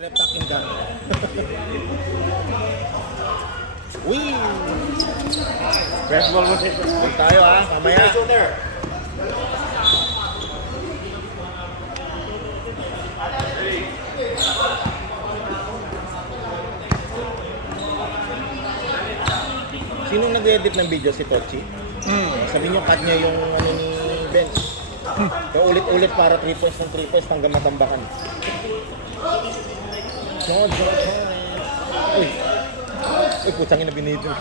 Strep tucking gun. Uy! First ball mo siya. Huwag tayo ha, mamaya. Sinong nag-edit ng video? Si Tochi? Sabi niyo, cut niya yung ano ni Ben. So, ulit-ulit para 3 points ng 3 points hanggang matambakan. Uy! Uy, putsangin na binidyo.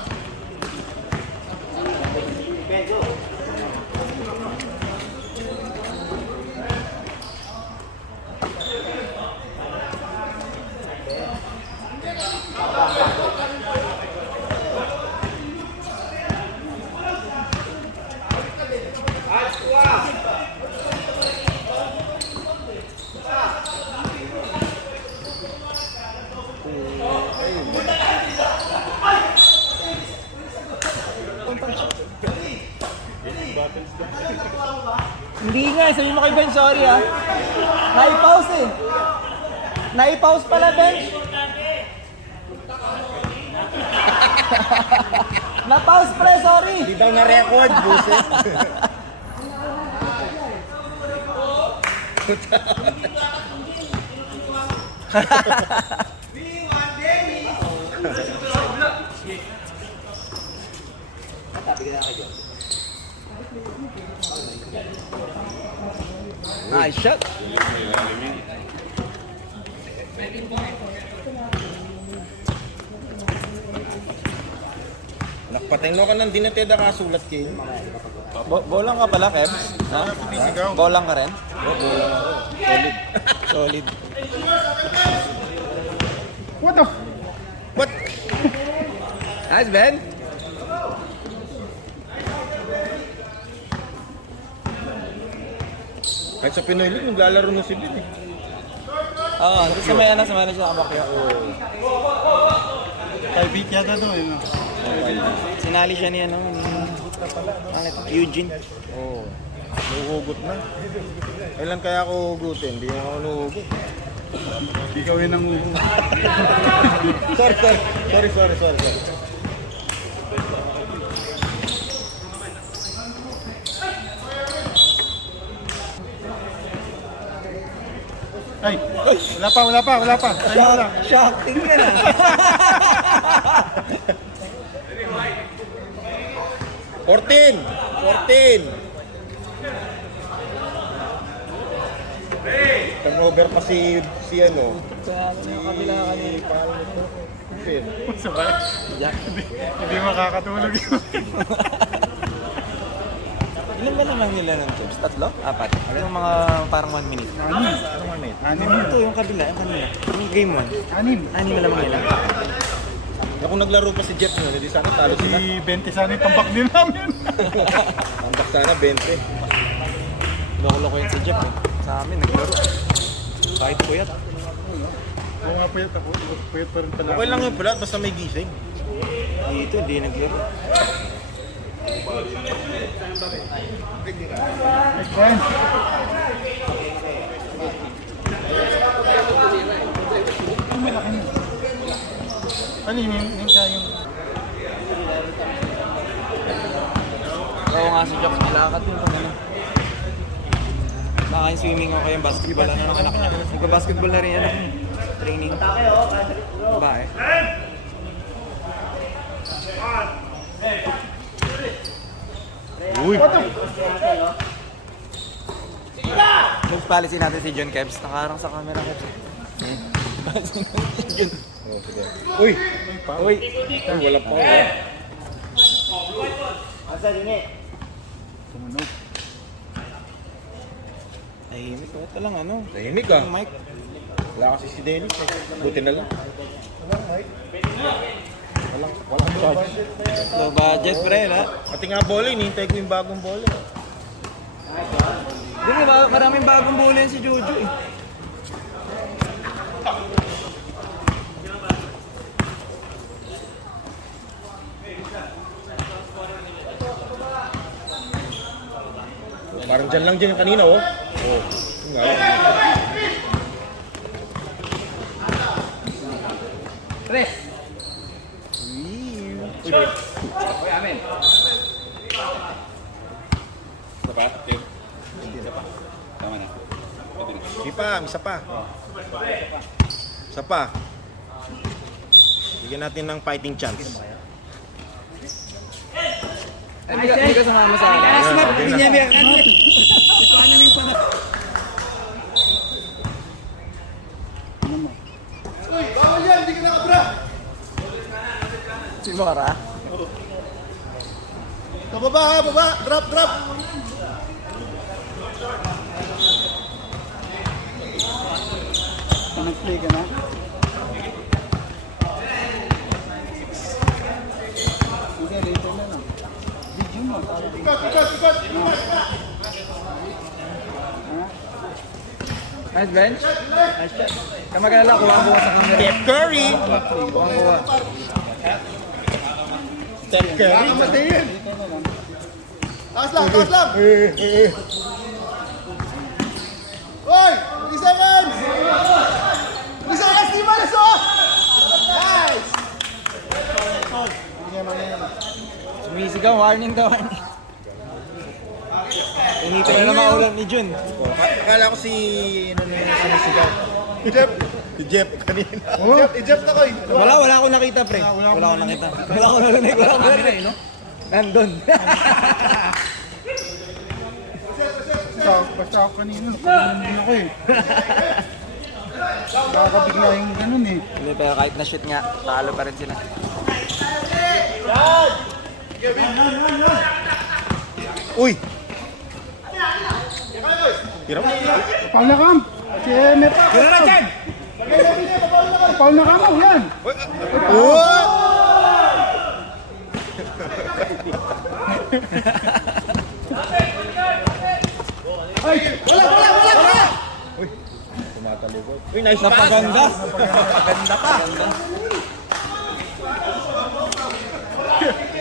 Hindi nga, sabi mo kay Ben, sorry ha. Nai-pause eh. Nai-pause pala, Ben. Na-pause pre, sorry. Hindi daw na-record, buset. Nice shot. Nakpatengno ka ng dinateda kasulat kayo. Bolang ka pala, Kev? Ha? Bolang ka rin? Solid. Solid. What the? What? Nice, Ben. Kahit sa Pinoy League, naglalaro na si Ben eh. Oo, sa may ano, sa may ano siya kabakyo. Kay beat yata to eh. No? Sinali siya ni ano, ni Eugene. Oo. Nuhugot na. Kailan kaya ako hugutin? Hindi ako nuhugot. Ikaw yun ang uho. Sorry. Ay! Wala pa. Tayo mo lang. Shocking yan ah. 14! Turnover pa si ano. Si pangalan nito. Ben. Sabay. Hindi makakatulog yun. Ilan ba naman nila ng tips? 3? 4? Yung mga parang 1 minute. Anim. Ito yung kabila, yung kanila. Yung game 1. Anim. 6 na naman nila. Kung naglaro pa si Jet na, hindi sana talo sila. Si 20 sana yung pambak din namin. Tambak sana 20. Loko-loko yun si Jeff eh. Sa amin, naglaro. Kahit puyat. Oo nga puyat ako. Puyat pa rin pala. Okay lang yun pala, basta may gising. Dito, di naglaro. Next time. Ang malaki na. Ano yun siya yung... Oo nga si Jeff, nilakad yun pag ano. Baka yung swimming o kaya yung basketball ano ng anak niya. Nagpa-basketball na rin anak niya. Training. Babae. Uy! Move policy natin si John Kebs. Nakaharang sa camera, Kebs. John. Oh, sige. Uy! Uy! Ay, wala pa. Tumunog. Tahimik ko. Ito lang ano. Tahimik ka. Yung mic. Wala kasi si Dennis. Buti na lang. Walang charge. Low budget, pre, na? Pati nga bola, hinihintay ko yung bagong bola. Di ba, maraming bagong bola yan si Jojo eh. Parang dyan lang dyan yung kanina, oh. Oh. Yun nga. Tres. Isa pa? Tim? Isa pa. Tama na. Pwede na. Sige pa, isa pa. Isa pa. Bigyan natin ng fighting chance. Hindi ka sumama sa akin. Ayan, okay na. Si Mora. Baba ha, baba. Drop, drop. Nag-play ka na? Sige, later na lang. Video mo. Nice bench. Nice shot. Kamagala, kuha-kuha sa camera. Steph Curry. Kuha-kuha. Steph Curry. Later na lang. Taas lang, taas lang. Hoy! 3 seconds! 3 seconds, di ba? Leso! Nice! Sumisigaw, warning daw. Inito na naman ulan ni Jun. Akala ko si... Ano na yung sumisigaw? Jeff. Si Jeff kanina. Jeff na ko eh. Wala akong nakita, pre. Wala akong nakita. Wala akong narinig. Wala akong narinig. Nandun. Basta ako kanina, nakapagod ako eh. Nakakabigla yung ganun eh. Hindi, pero kahit na-shoot nga, talo pa rin sila. Uy! Tira mo. Paul na kam! Si Emer! Tira na, Chad! Paul na kam! Yan! Oh! Ay! Wala! Tumatalikod. Uy, nice pass! Napaganda. Napaganda pa.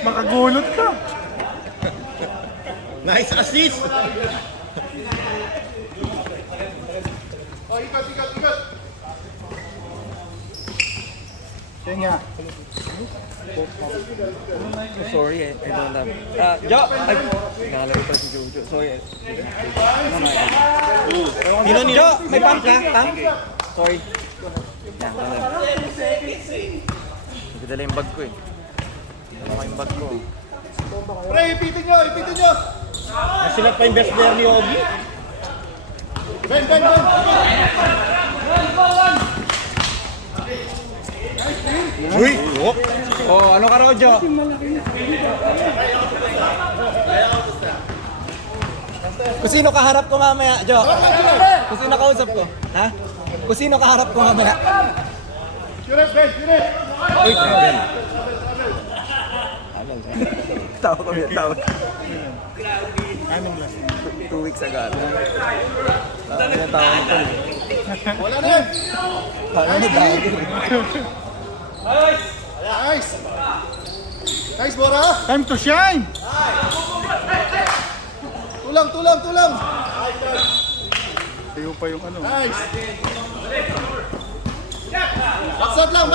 Makagulot ka! Nice assist! Yan nga. Sorry eh, I don't have. Jo! Ay, nakalaro pa si Jojo. Sorry eh. Nino, Nino. Jo, may pump ka? Pump? Sorry. Yan, wala. Hindi ko dala yung bag ko eh. Dala ko yung bag ko. Pre, ipitin nyo! Ipitin nyo! Nasilat pa yung best player ni Ogie. Ben! Uy! Oh! Oh, ano ka raw, Jo? Kung sino kaharap ko mamaya, Jo? Kung sino kausap ko? Ha? Kung sino kaharap ko mamaya? Uy, Ben! Tawa kami, tawa. Anong last? 2 weeks ago. Tawa niya, tawa niya pala. Wala na yan! Tawa niya, tawa niya. Nice! Nice, Bora! Time to shine! Tulang! Sayo pa yung ano. Nice! Backside lang!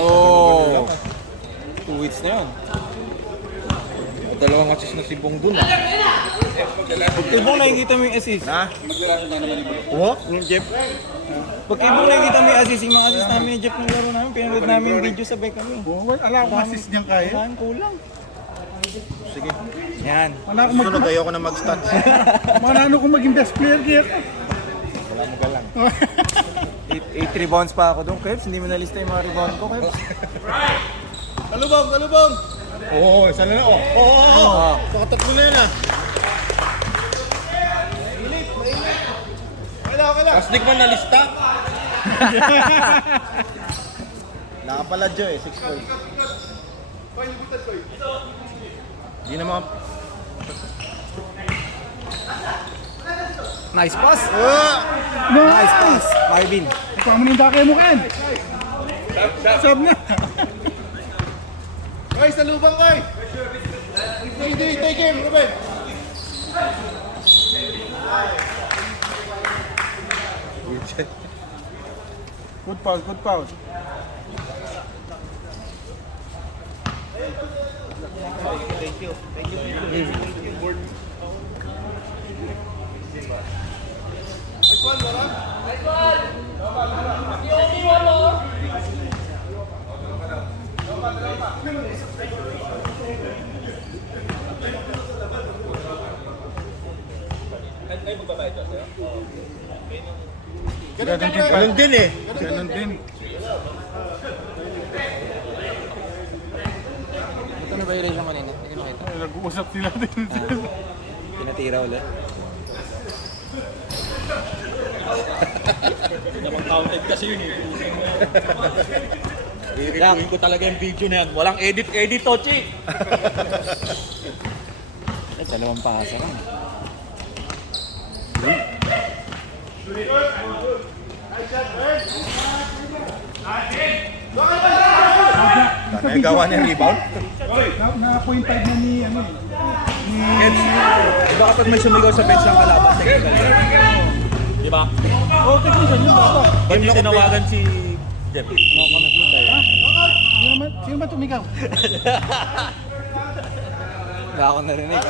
Oh! 2 weeks na yun. Dalawang assist na si Bongbong ah. Pag kay Bong nakikita mo yung assist. Ha? Oo? Yung Jeff. Pag kay Bong nakikita mo yung assist, yung mga assist namin yung Jeff ng laro namin, pinanood namin yung video sabay kami. Oh, wala akong assist niyang kaya. Saan kulang? Sige. Yan. Wala akong Sunod, ayoko na mag-stats. Manano kung maging best player kaya. Wala mo galang. 8 rebounds pa ako doon, Kebs. Hindi mo nalista yung mga rebound ko, Kebs. Talubong! Oo, isa na oh. Oo. Pakatatlo na yan ah. Mainit. Kasdik man na lista. Nakapala Joe eh, 6 points. Hindi naman. Nice pass. No! Nice pass. Marvin. Ikaw mo yung dake mo, Ken! Sab na! Guys, talubang kay. Hindi, take him, Ruben. Good foul. Ganun din eh. Ganun din. Ito na violation kanina. Hindi ko makita. Nag-uusap sila din. Pinatira ulit. Namang counted kasi yun eh. I-reviewin ko talaga yung video na yan. Walang edit, Tochi! Dalawang pasa ka. Nagawa niya rebound? Na-appointed na ni ano eh. Eds, baka pag may sumigaw sa bench ng kalaban, technical. Di ba? Oh, technical yun ba? Ba't niyo tinawagan si Jeff? Sino ba tumigaw? Wala akong narinig.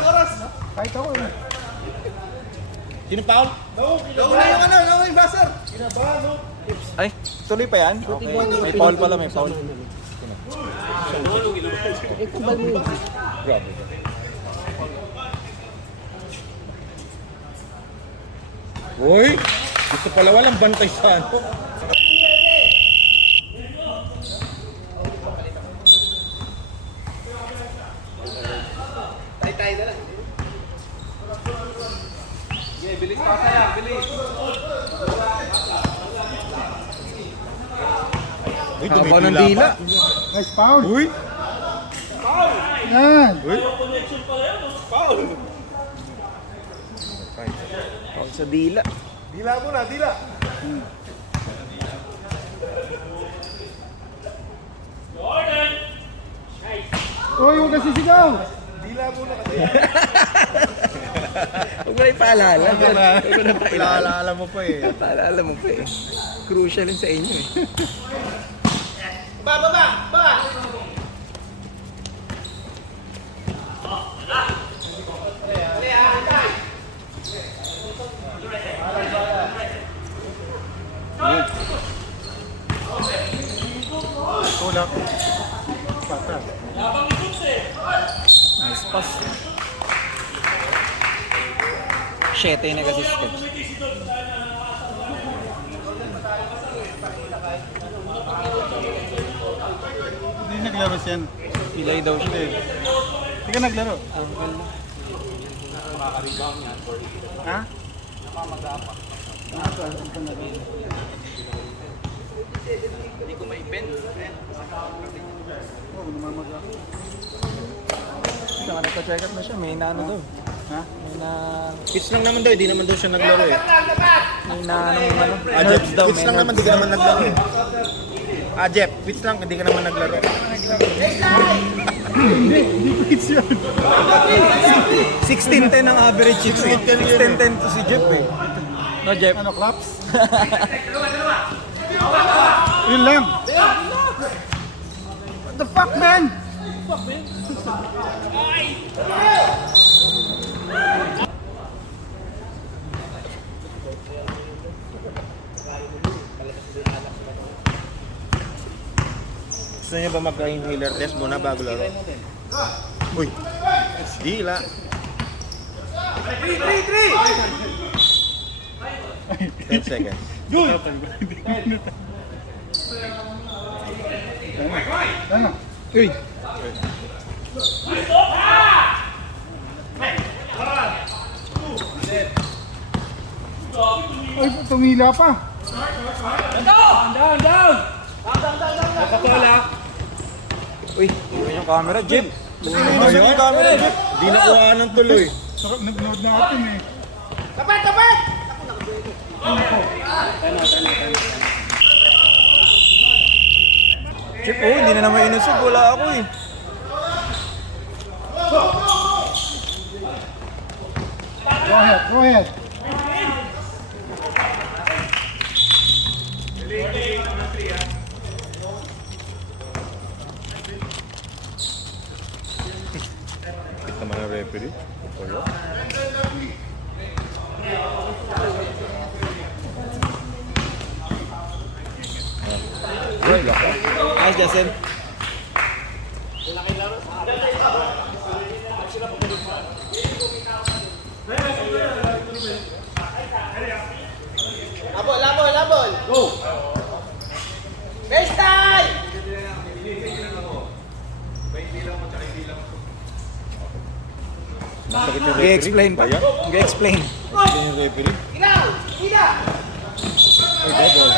Kahit ako eh. Sino foul? Ay, tuloy pa yan? Okay. May foul pala, may foul. Grabe. Uy! Gusto pala walang bantay sa ano. Uy, Haba ng dila. Nice foul. Uy! Yan. Uy! Foul sa dila. Uy, huwag kasi sigaw. Huwag mo na ipaalala. Huwag mo na ipaalala. Ilaalala mo pa eh. Paalala mo pa eh. Crucial yun sa inyo eh. Tulak. Patas. Nice pass. 7 na kasi steps. Hindi naglaro siya. Pilay daw siya. Hindi ka naglaro. Ha? Hindi ko ma-event. Oo, namamaga. Saka nagpa-check up na siya. May na ano daw. Ha? May na... Kids lang naman daw, hindi naman daw siya naglaro eh. May na anong ano. Jeff, Nerves daw. quits May lang naman, nerves. hindi ka naman naglaro eh. Jeff, quits lang, hindi ka naman naglaro. Hindi quits yun. 16-10 ang average ito eh. 16-10 to si Jeff eh. No, Jeff? Ano, claps? Yun lang. What the fuck, man? Gusto niya ba mag-inhaler test muna bago laro? Uy! Dila! 10 seconds. Ano? Uy! Ay, tumila pa. Uy! Iwan yung camera, Jeff! Ayun, yung camera, Jeff. Di nakuha ng tuloy. Sarap nag-load natin eh. Jeff, oh, hindi na naman inusog. Wala ako eh. Go ahead, go ahead. referee. Wala. Wala ka. Nice, Justin. Labol, labol, labol! Go! Base time! Masakit yung referee. G-explain pa. Bayan. G-explain. Masakit yung referee. Ilaw! Ida! Ay, double.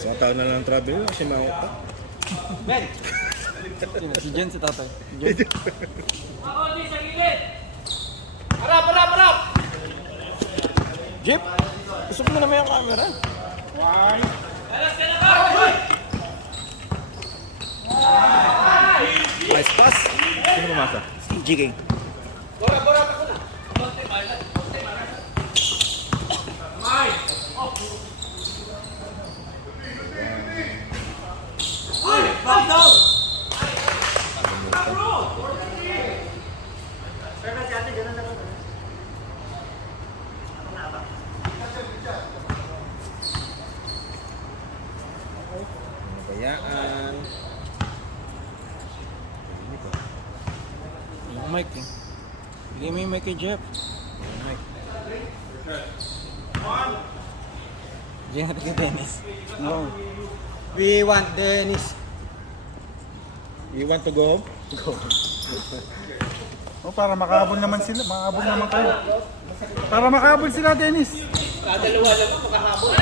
Isang taon na lang ang travel kasi mauta. Ben! Si Jen, si tatay. Si Jen. Harap, harap, harap! Jeep, usok mo naman yung camera. Nice pass. Sino pumasa? Si GK. Bora, bora, tako na! Bayaan. Yung mic eh. Bigay mo yung mic kay Jeff. Mic. Bigyan natin kay Dennis. No. We want Dennis. You want to go home? O, para makahabol naman sila. Makahabol naman kayo. Para makahabol sila, Dennis. Dalawa naman, makahabol.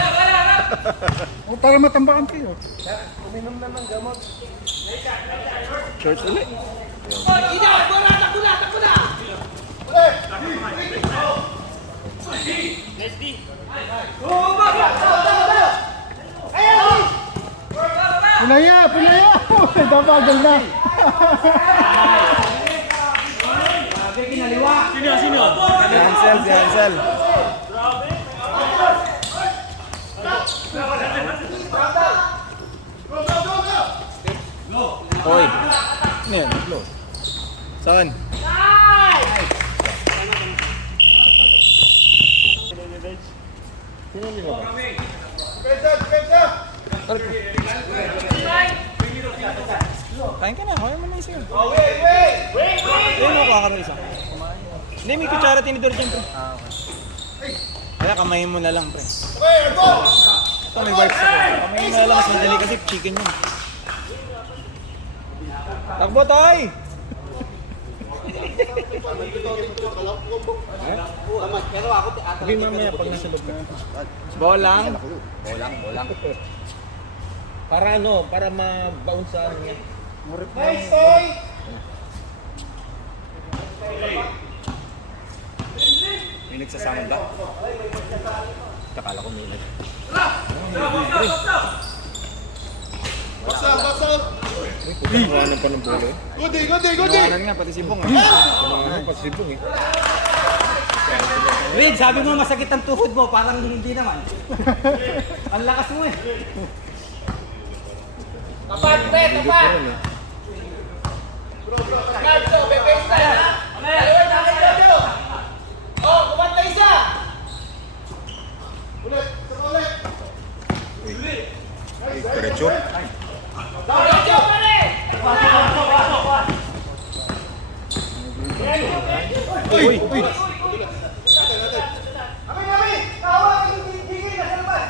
O, para matambakan kayo. Uminom na ng gamot. Short ulit. Ida! Bora! Tako na! Tako na! Punaya! Punaya! Dabagal na. Cancel, cancel. Hoy. Ano yan? Upload. Saan? Sino nila ba? Kain ka na, kaya mo na isa yun. Ayun ako, kakaroon isa. Hindi, may kutsara tinidor dyan, pre. Kaya kamayin mo na lang, pre. Ito, may wipes ako. Kamayin mo na lang, mas madali kasi chicken yun. Takbo, Toy! Pero ako, Sabihin mamaya pag nasa loob ka. Bolang. Para ano, para ma-bounce sa ano niya. Nice, Toy! May nagsasama ba? Kakala ko may nag... Kumahanan pa ng bulo eh. Kumahanan nga, pati si Bong. Kumahanan pa si Bong eh. Reed, sabi mo masakit ang tuhod mo, parang hindi naman. Ang lakas mo eh. Tapat, pre, tapat! Gardo, bebes na yan! Dalawa na kayo, Gardo! Oh, kumanta isa! Ay, diretso. Gardo, pare! Uy! Uy! Kami! Tawa! Hindi nasa labas!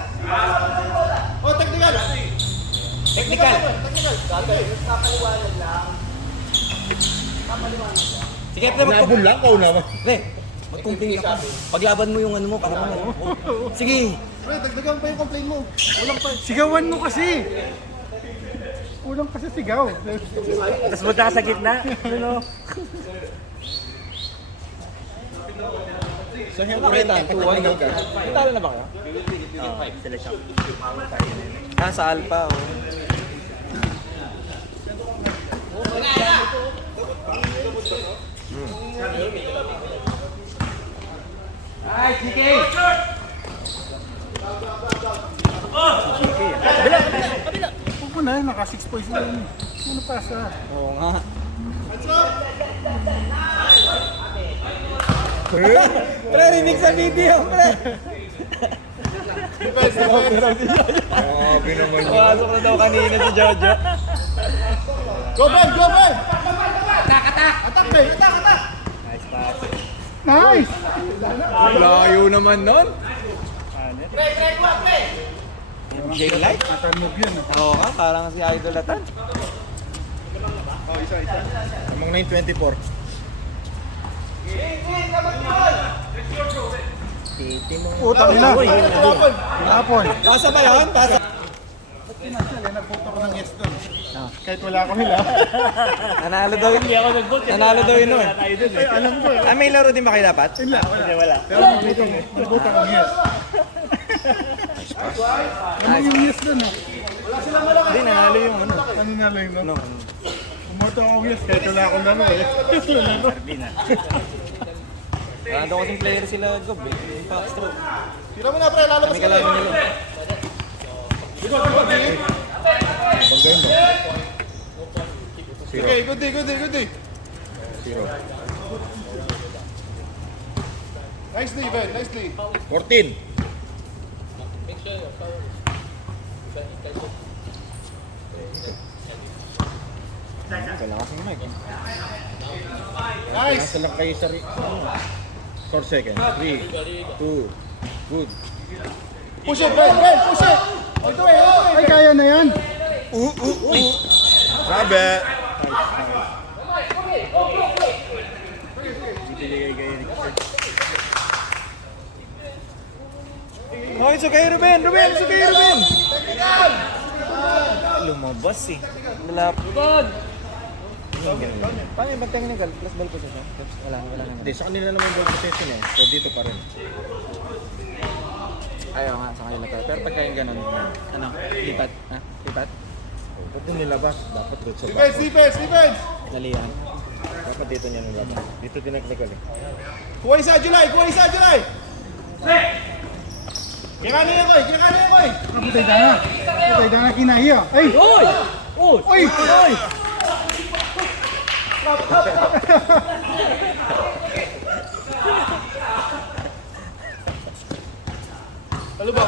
Oh, technical! Technical! Kapaliwanag lang. Sige, pre, Nabul lang ko naman. Pre, magkumping ka pa. Paglaban mo yung ano mo, para mo. Sige. Pre, dagdagan pa yung complaint mo. Kulang pa. Sigawan mo kasi. Kulang pa sa sigaw. Tapos punta ka sa gitna. Ano? So, yung kurenta, pagkalingaw ka. Talo na ba kayo? Sila siya. Sa Alpha, oh. Ay, GK! Huwag mo na, naka 6 points na yun. Ano pasa? Oo nga. Pre, rinig sa video, pre. Grabe naman yun. Pumasok na daw kanina si Jojo. Go, Ben! Go, Ben! Attack, Ben! Attack! Nice pass. Nice! Layo naman nun. Pre, mo, pre. J-Light? Matanog yan. Oo nga, parang si Idol Atan. Amang 924. Titi mo. Utang ina. Hapon. Pasa ba yun? Pasa. Financial, nagpunta ko ng yes doon. Kahit wala akong hila. Nanalo daw yun. Nanalo daw yun nun. Ay, alam ko eh. Ah, may laro din ba kayo dapat? Wala. Pero nagpunta ko ng yes. Ano yung yes doon ah? Hindi, nanalo yung ano. Ano na lang yun? No. Pumunta akong yes kahit wala akong laro eh. Nanalo kasing player sila, Gob. Yung Foxtrot. Tira mo na, pre. Lalabas Kami ka kalaban na. nila. Banggain mo. Okay, good day. Zero. Nicely, Ben. Nicely. 14. Kailangan kasing mic. Nice. Nasa lang kayo sa 4 seconds. 3, 2, good. Push it, Ben. Ben, push it. All the way, all the way. Ay, kaya na yan. Grabe. Oh, it's okay, Ruben! Ruben, it's okay, Ruben! Lumabas eh. Malapad! Paano yung bang technical? Plus ball position? Wala na. Hindi, sa kanila naman yung ball possession eh. So dito pa rin. Ayaw nga, sa kanila tayo. Pero pagka yung ganun, ano? Lipat? Ha? Lipat? Pag nilabas, dapat doon sa Defense, back. defense. Dalihan. Dapat dito niya nilabas. Dito tinaklikal eh. Kuha isa, July. Kiranin ako eh. Kaputay dana kinahiya. Ay! Oy! Oy! Oy! Talubog.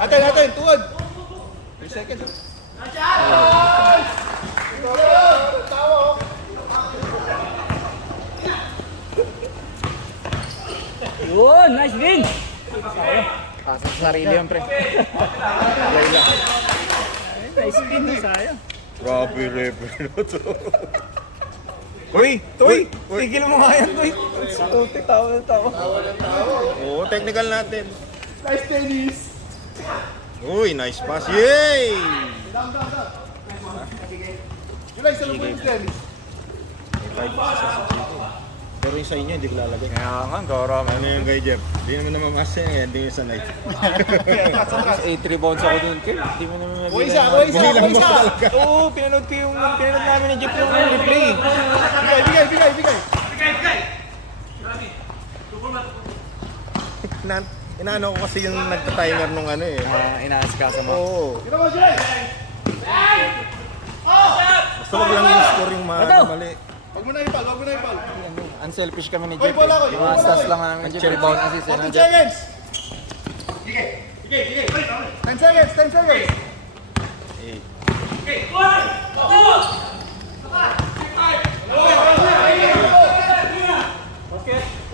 Atin, tuwad. 3 seconds. Yun, nice win! Pasok sa sarili yun, pre. Nice win, sayang. Grabe refer na to. Uy! Tigil mo nga yan, Uy! Puti, tawa. Oo, technical natin. Nice tennis. Uy, nice pass. Yay! July, sa lubog yung tennis. Pero yung sa inyo, hindi ko lalagay. Kaya nga, gawara Ano yung kay Jeff? Hindi naman namamasa yan, hindi yung sanay. 8 rebounds ako dun, Kim. Hindi mo naman Kuha isa. Oo, pinanood namin ni Jeff yung replay. Bigay. Inaano ko kasi yung nagta-timer nung ano eh. Inaasikaso mo. Oo. Tira mo, July. Basta wag lang yung score yung mali. Wag mo na ipal. Unselfish kami ni Hoy, Jeff. bola ko. Yung mga stats lang namin ni Jeff. Rebound assist. 10 seconds. 10 seconds.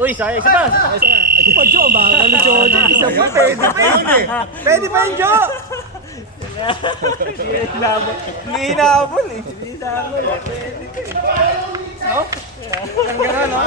Uy, sayang, isa pa! Pa, Jo, baka ni Jojo. Isa pa, Pwede pa yun, Jo! Hindi inaabol eh. No? Ang gano'n, no?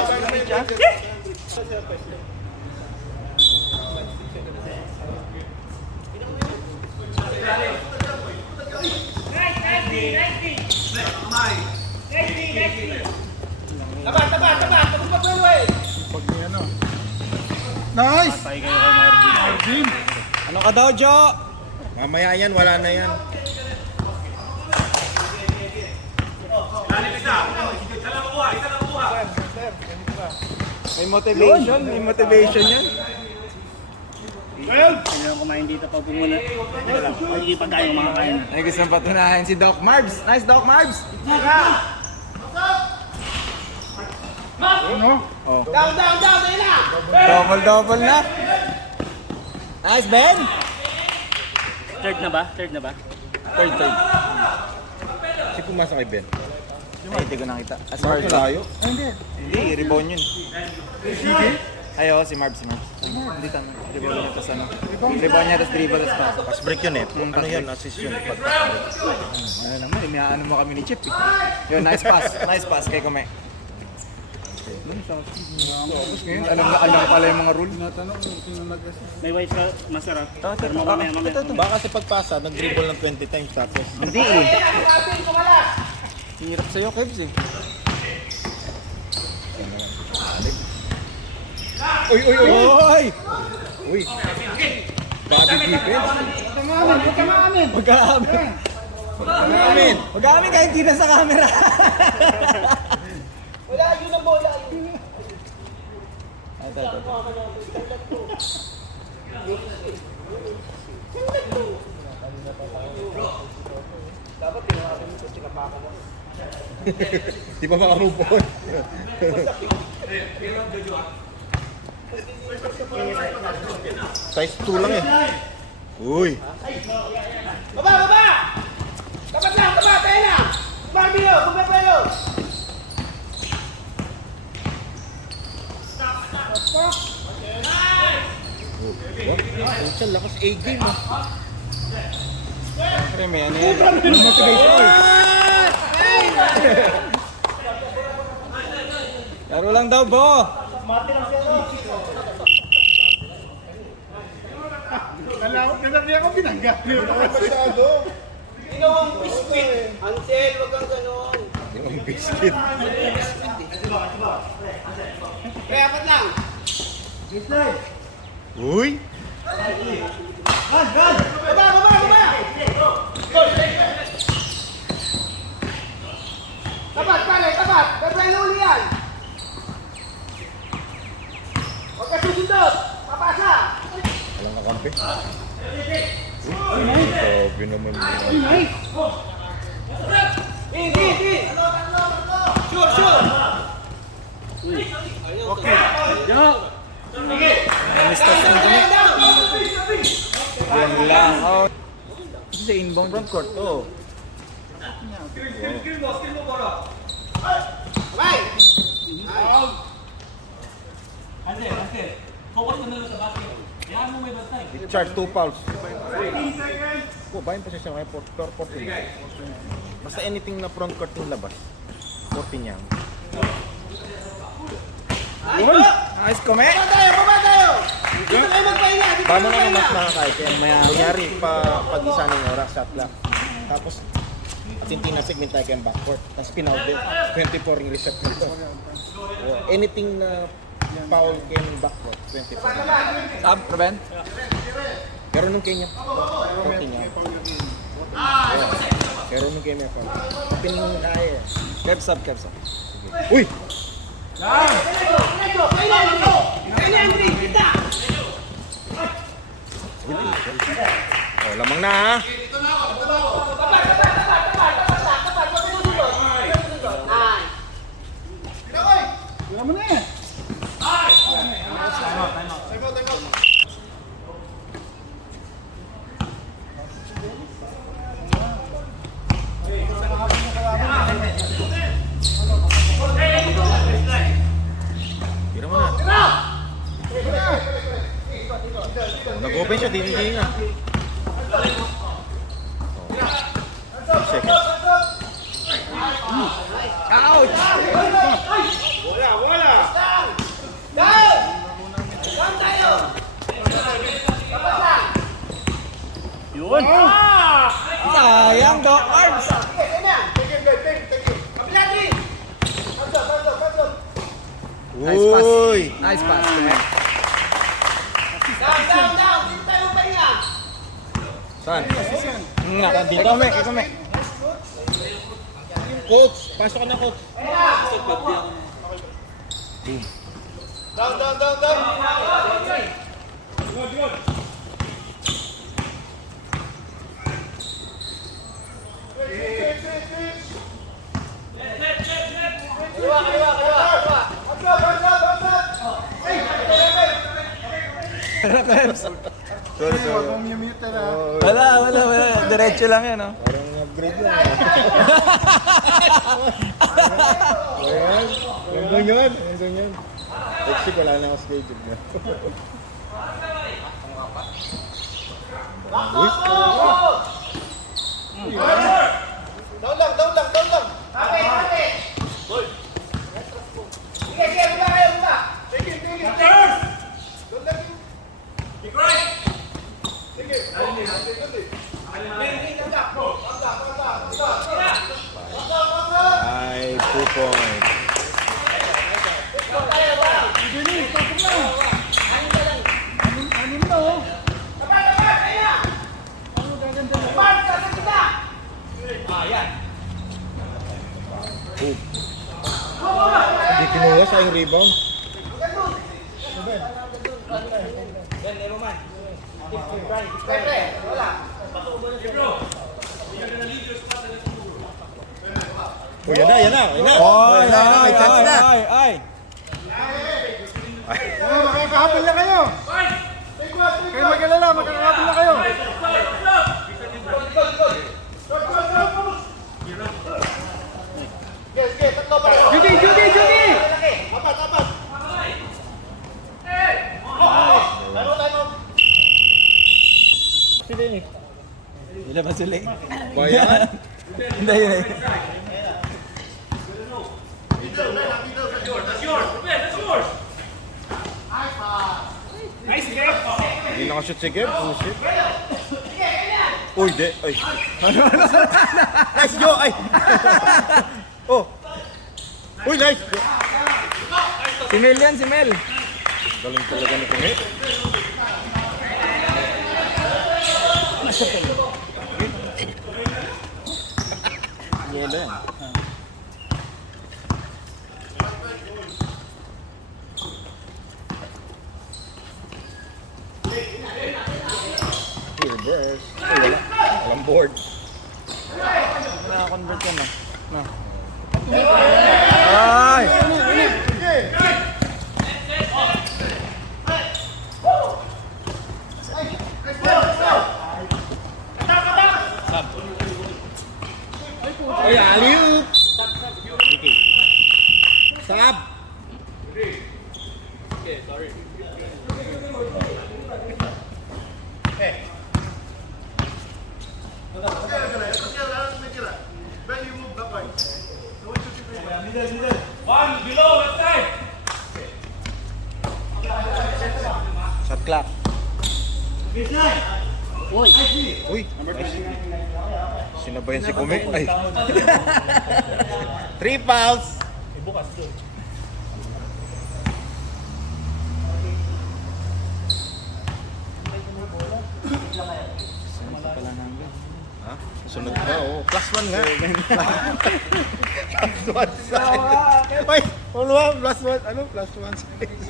Nice! Marvin! Ano ka daw, Jo? Mamaya yan, wala na yan. May motivation yan. Kailangan kumain dito pag pumunta. Pag-iipag tayo kumakain. Ay, gusto nang patunayan si Doc Marbs. Nice, Doc Marbs. Ano? Oh. Down, dali na! Double na. Nice, Ben. Third na ba? Third. Third. Si pumasa kay Ben. Ay, hindi ko nakita. Ah, si Mark Marbs. Layo. Hindi, rebound yun. Ay, oo, si Marbs. Hindi tama. Rebound niya, tapos ano. Rebound niya, tapos dribble, tapos pass. Pass break yun eh. Ano yun? Assist yun. Ano naman, inaano mo kami ni Chip eh. Yun, nice pass. Nice pass kay Kume. Ngayon, alam na pala yung mga rule. May wise ka, masarap. Pero mamaya. Baka kasi pagpasa, nag-dribble ng 20 times tapos. Hindi eh. Hirap sa'yo, Kebs eh. Uy! Oy! Uy! Body defense. Mag-aamin. Mag-aamin kahit hindi na sa camera. Wala, yun ang bola. Ito. Di ba makamove on? Size 2 lang eh. Uy! Baba! Tapat lang, tayo na! Barbilo, bumapelo! Pucha, lakas A-game ah. Siyempre, may ano yan. Motivation. Laro lang daw, Bo. Kanariya ko binangga. Ikaw ang biscuit! Ansel, wag kang ganon. Yung biscuit. Kaya apat lang. Uy! Baba! Tapat, pare, tapat! Gagawin uli yan! Huwag ka susundot! Papasa! Walang kakampi. Uy! Sabi naman nila. Di! Sure! Namistas na kami. Yan lang. Oh. Ito sa inbound front court. Oh. Bye! Charge 2 fouls. Oh, bayan pa siya siya ngayon. 14. Basta anything na front court yung labas. 14 yan. Nice, Kume. Baba tayo! Dito kayo magpahinga! Dito Paano kayo naman mas magpahinga! makakait yan? Kunyari, pag-isa ng oras, shot clock. Tapos, at yung tinasig, tayo kayong backcourt. Tapos pinaw din. 24 yung reset nito. Anything na foul kayo ng backcourt, 24. Sab, Ruben. Pero nung kanya, 14 niya. Pero nung kanya, pining kaya. Keps up. Uy! Kailan, kita! Oh, lamang na ha. Wala mo na eh. Tira mo na. Nag-open siya, hindi nga. 2 seconds. Ouch! Down tayo! Yun! Sayang, Doc Arms. Nice pass. Uy! Nice pass, Kume. Down! Dito tayo magpahinga! Saan? Nga, dito Kume. Coach! Pasok ka na, coach. Down! Sorry. Huwag mong mute na. Wala. Diretso lang yan, oh. Parang upgrade lang. Ayan. Hanggang yun. Next week wala na ako schedule na. Uy. Down lang. Ate. Sige, buka kayo, buka. Ay, 2 points. Jenny, tapos na. Anim na oh. Ano gaganda na? Hindi kinuha sa yung rebound. Oh, yan na. May chance na. Ay. Makakahabol na kayo. Kayo mag-alala, makakahabol na kayo. Judy! Ilabas ulit. Bayan. Hindi. Hindi nakashoot si Kev. Oh, shit. Uy, de. Ay. Nice, Joe. Ay. Oh. Uy, nice. Si Mel yan, si Mel. Galing talaga ni Kume. Yelo yan. Here, boys. Ay, wala. Walang board. Naka-convert yan, no? Ay! Ay, alley-oop. Sab. Shot clock. Uy. Nice. Sinabayan si Kume. Ay. 3 fouls. Ha? Sunod ka, oh. +1 nga. +1 size. Ay, +1. Ano? +1 size.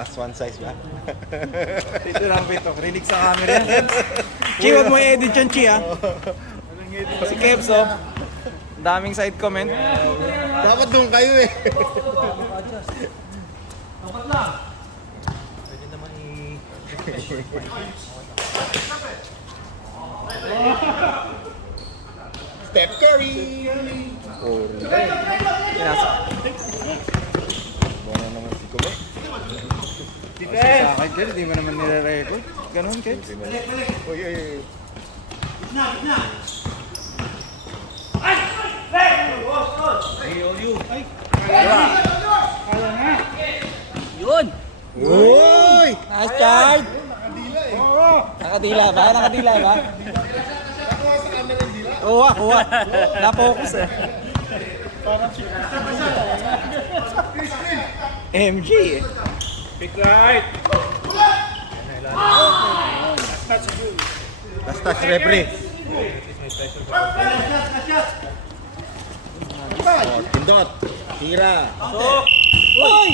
+1 size ba? Dito lang, Pito. Rinig sa camera yan. Chi, huwag mo i-edit yun, Chi, ha? Si Kebs, oh. Daming side comment. Dapat doon kayo eh. Steph Curry. Oh, Bona naman si Kume. Sa akin, Kebs, di mo naman nire-record. Ganun, Kebs. Uy. Yun! Uy! Nice charge! Nakadila ba? Nakadila ba? Kuha. Na-focus eh. MG eh. Last touch, referee. Oh, pindot. Tira. Uy!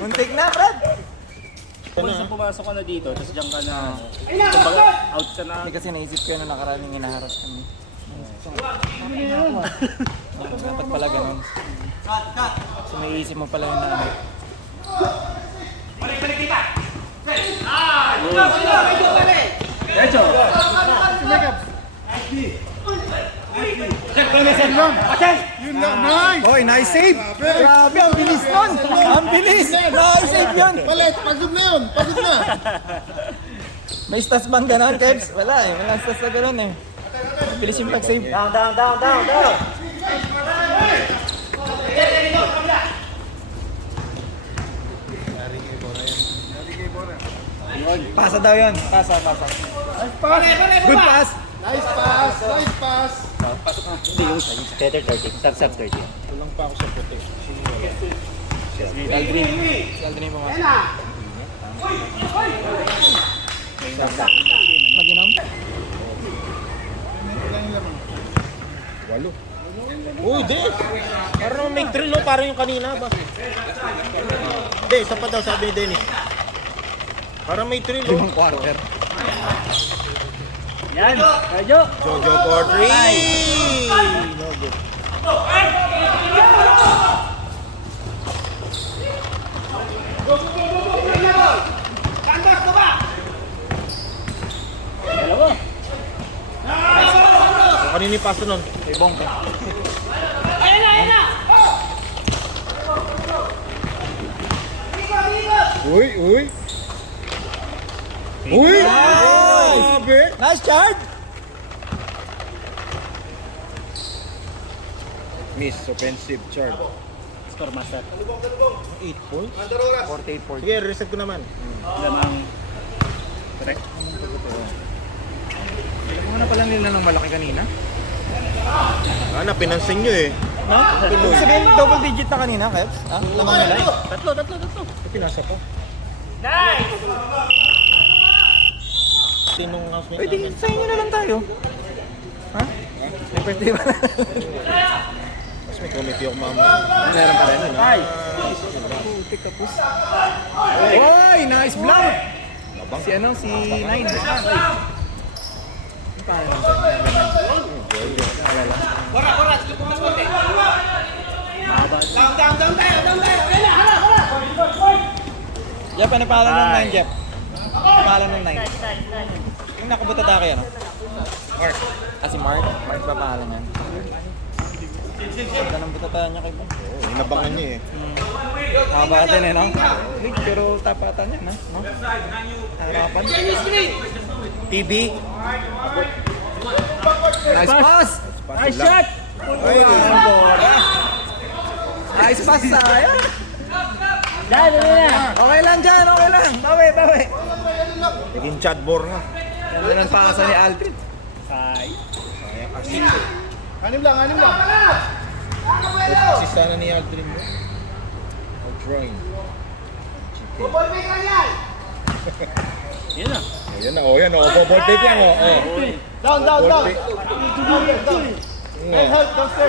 Muntik na, Brad! Once na pumasok ka na dito, tapos diyan ka na, kumbaga, out ka na. Hindi kasi naisip ko na nakaraning hinaharap kami. Dapat pala ganun. So may isip mo pala yun na ano. Yun lang, nice! Oy, nice save! Grabe, ang bilis nun! Ang bilis! Nice save yun! Palit, pagod na yun, pagod na! May stats bang ganon, Kebs? Wala eh, wala stats na ganon eh. Ang bilis yung pag-save. Down! Pasa daw yun. Pasa. Good pass! Nice pass, nice pass! Better 30. Sub 30. Kulang pa ako sa puti. Si Aldrin mo nga. Mag-inom? Walo. Uy, di! Parang naman may thrill, no? Parang yung kanina ba? Hindi, isa pa daw, sabi ni Dennis. Parang may thrill, no? 5 quarter. Yan. Radyo. Jojo for 3! No good. Dalawa. Kanina yung paso nun? Kay Bongke. Uy! Uy! Nice! Nice charge! Miss, offensive charge. Score master. 8 points? 48-40. Sige, reset ko naman. Lamang. Correct. Alam mo na pala nila ng malaki kanina. Pinansin nyo eh. No? Ibig sabihin, double digit na kanina, Kebs? Ha? Lamang nila. Tatlo. Pinasa pa. Sinong housemate Pwede, namin? sa inyo na lang tayo. Ha? May pwede ba? Mas may committee ako mama. Meron pa rin. Ay! Putik tapos. Oy! Nice block! Si ano? Si Nine. Paano lang alala. Jeff, ano pangalan ng 9, Jeff? Pangalan ng 9. Yung nakabuta tayo ano? Mark. Si Mark? Mark ba pangalan yan? Ganda ng butata niya kay Bong. Inabangan niya eh. Haba din eh, no? Pero tapatan yan, ha? No? Harapan. TB. Nice pass! Nice shot. Ay, Nice pass, sayang! Dali na. Okay lang dyan, okay lang. Bawi. naging chatbor nga. Ganda ng pasa ni Aldrin. Sayang assist eh. Anim lang. Assist sana ni Aldrin mo. O drawing. Yan na. Ayan na, yan o. Ball fake lang o. Down. Ball fake.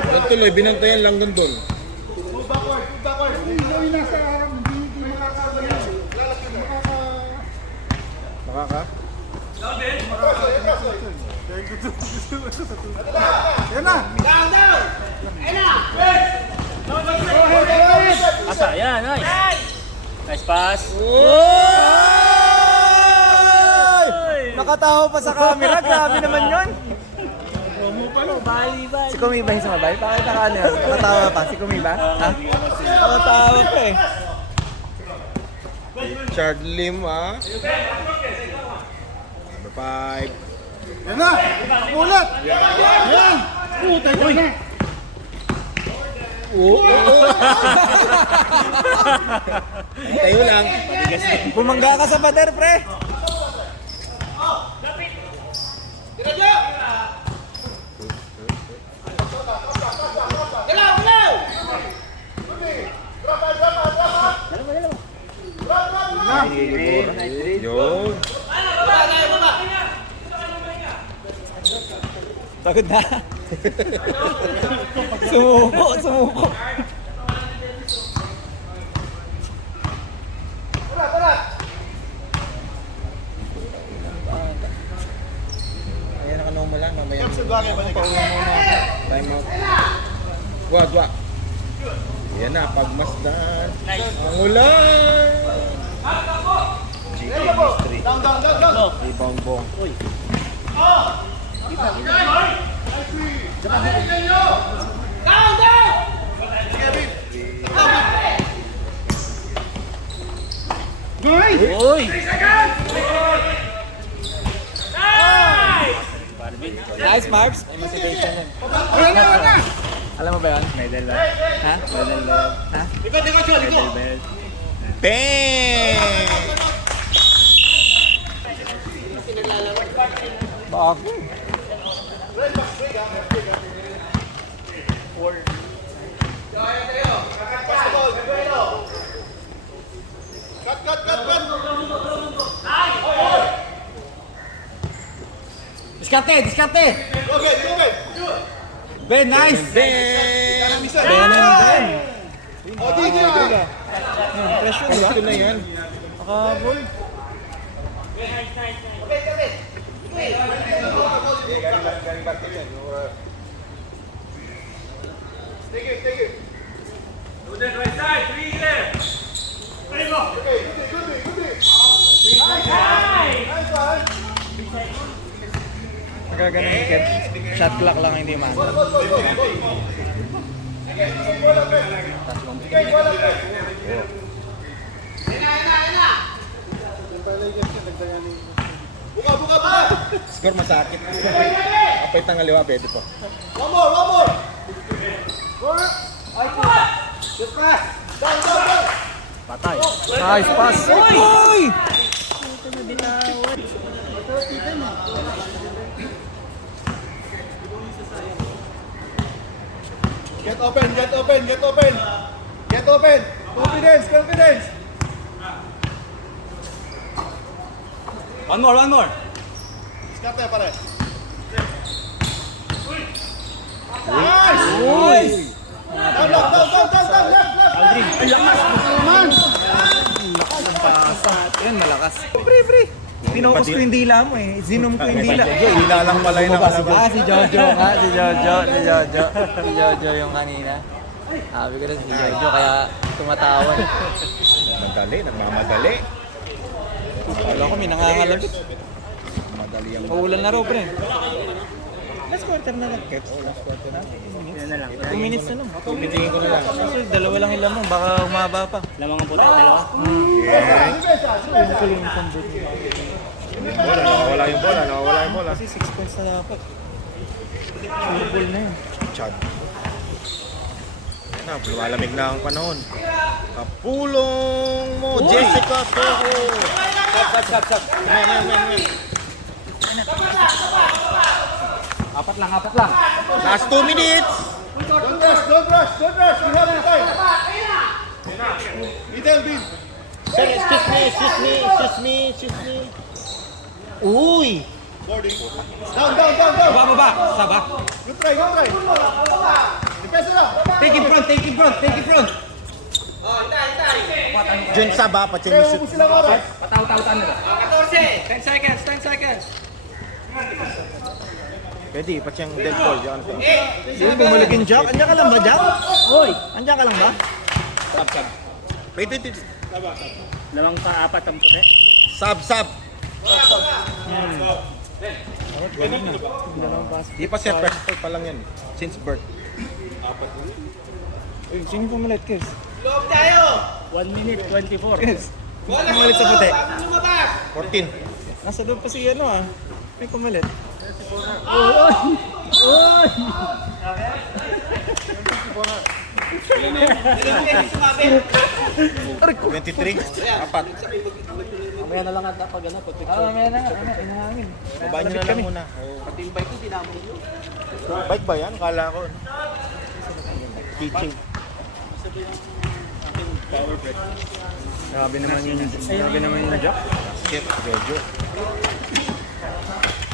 Doon tuloy, binantayan lang doon. Move backward. Yung nasa harap, hindi makakagalaw. Makaka? Yan na! Asa, yan. Nice. Nice pass. Nakatawa pa sa camera, grabe naman yun. Bali. Si Kumiba yung sumabay? Pakita ka ano yun? Nakatawa pa, si Kumiba? Ha? Nakatawa pa eh. Richard Lim ah. Number 5. Yan na! Ulat! Yan! Tayo na! Tayo lang. Bumangga ka sa pader, pre. Yun. Pagod na. Sumuko. Ayan, naka-normal lang. Mamaya. Sa bagay ba? Time out. Wag. Yan na, pagmasdan. Ang ulan! GK Mystery. Rebound bong. Uy! Nice, Marbs. May motivation yun. Alam mo ba yun? Medal ba? Ha? Medal ba? Ha? Medal ba yun? Bang! Bakit? Diskarte! Ben, nice! Bang! Ben. Ito na yan. Nakabol. Nagaganon yung kid. Shot clock lang hindi man. Score masakit. Apay tangaliwa, pwede po. Patay. Nice pass. Uy! Get open. Confidence. One more. Diskarte pare. Uy! Down. Left. Yan, malakas. Free. Pinukus ko yung dila mo eh. Zinom ko yung dila. Hila lang pala yung nakalabas. Si Jojo yung kanina. Sabi ko na si Jojo kaya tumatawan. Nagmamadali. Wala ko, may nangangalabit. Madali ang Paulan na raw, pre. Last quarter na lang, Keps. 2 minutes na lang. tumitingin ko na lang. Kasi dalawa lang ilan mo, baka humaba pa. Lamang ang puti, dalawa. Nawawala yung bola. Kasi 6 points na dapat. Puro ball na yun. Chad. Yan na, lumalamig na ang panahon. Kapulong mo, Jessica Toho. Sab. Man. Apat lang. Last 2 minutes. Don't rush. We have the time. Middle bin. Sir, excuse me. Uy! Boarding. Down. Baba. Saba. You try. Defense na. Take in front. Diyan sa ba, pa Kaya shoot. mo silang oras. Pataw-taw nila. 10 seconds. Pwede, pa siyang dead ball. Diyan to. Sino bumalik yung Jack? Andiyan ka lang ba, Jack? Hoy! Andiyan ka lang ba? Wait. Lamang pa, apat ang puti. Sub. Di pa siya first ball pa lang yan. Since birth. Uy, sino pumalit, Kirs? 1 minute, 24. Kirs, pumalit sa puti. 14. Nasa doon pa si ano ah. May pumalit. 23. Apat. Mamaya na lang ata pag picture. Mamaya na, inahangin. Baba nyo na lang muna. Pati yung bike ko, dinamon nyo. Bike ba yan? Kala ko. Teaching. Grabe naman yung Jack. Skip. Medyo.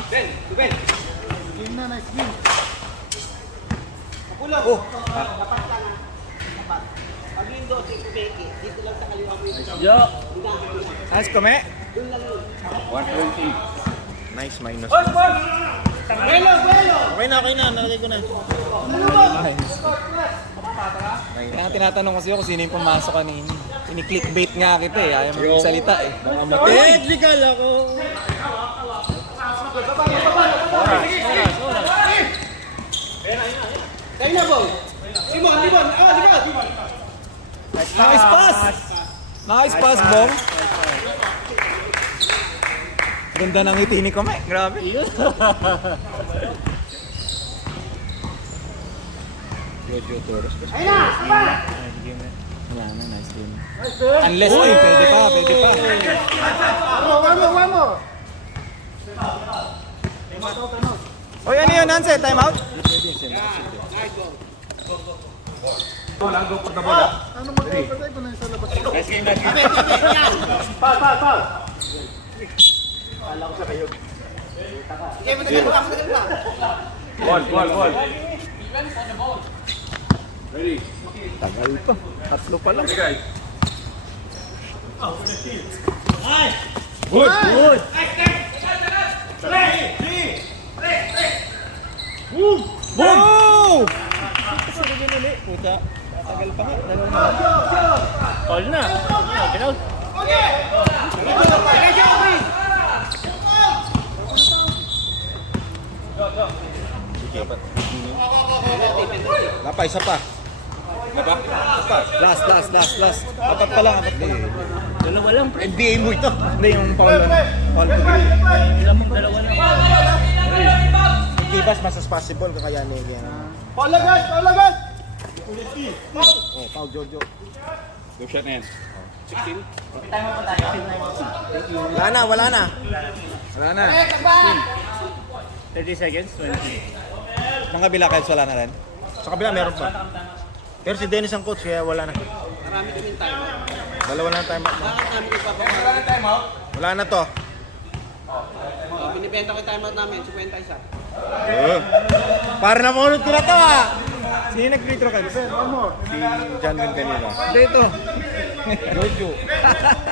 Game na, nice game. Oh! Dapat lang ha. Dapat. Pag yung dote, peke, dito lang sa kaliwa mo yung Yo! Ayos kome. 120. Nice minus. Okay na. Nalagay ko na. Kaya tinatanong kasi ako sino yung pumasok kanina. Ini-clickbait nga kita eh. Ayaw mo magsalita eh. Ay, legal ako. Nice pass! Nice pass, Bong. Ganda ng ngiti ni Kome. Grabe. Wala na, nice game. Unless, ay, pwede pa. One more. Oy, ano yun, Nancy? Time out? Ano mag-overtime pa na yung sa labas? Tagal pa. Tatlo pa lang. Boom! Kasi binili. Puta. Tagal pa nga. Call na. Ginaw. Lapa, isa pa. Last. Apat pa lang. Dalawa lang, pre. NBA mo ito. Hindi, yung foul lang. Foul to be. Lamang dalawa lang. Kibas, mas as possible kakayanin yan. Palagas! Oh, Pau Jojo. Go shot na yan. Wala na. Wala na. 30 seconds, 20. Mga kabila kahit wala na rin. Sa kabila meron pa. Pero si Dennis ang coach, kaya wala na. Marami kaming time. Dalawa lang time out. Bakit namin ipapagawa? Wala na to. Binibenta ko yung time out namin, 50 isa. Para na punod ko na to ah. Sino nag-free throw ka? One more. Si John Wayne kanina. Hindi ito. Jojo.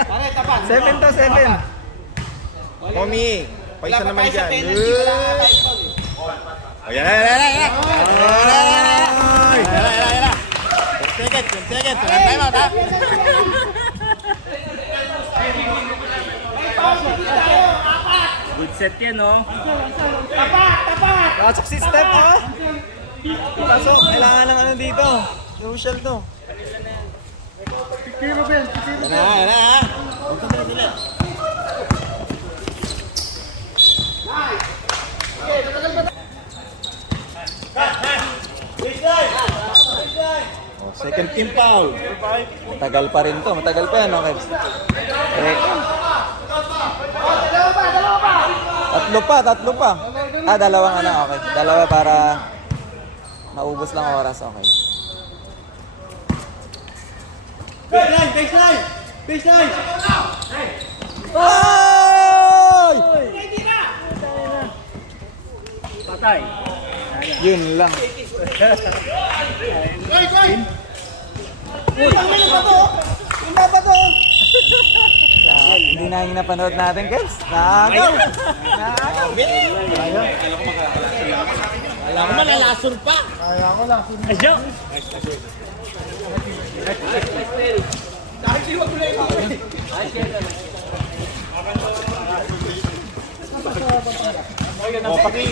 Pare, tapan. 7 to 7. Tommy. Paisa naman dyan. Penalty, wala ka time foul eh. Ayan. 10 seconds. Wala time out ha. Good set yan, no? Pasok si Steph ha. Pasok. Kailangan ng ano dito. Social to. Kiro, Ben. Ayan na ha. Huwag ka sila. Oh, second team foul. Matagal pa rin to. Matagal pa yan, okay. Tatlo pa. Dalawang ano, okay. Dalawa para maubos lang oras, okay. Baseline! Ay! Patay. Yun lang. Hindi na yung napanood natin, guys. Nakakaw. Alam mo malalason pa. Kaya ko lang. Asyo! Oh, paki.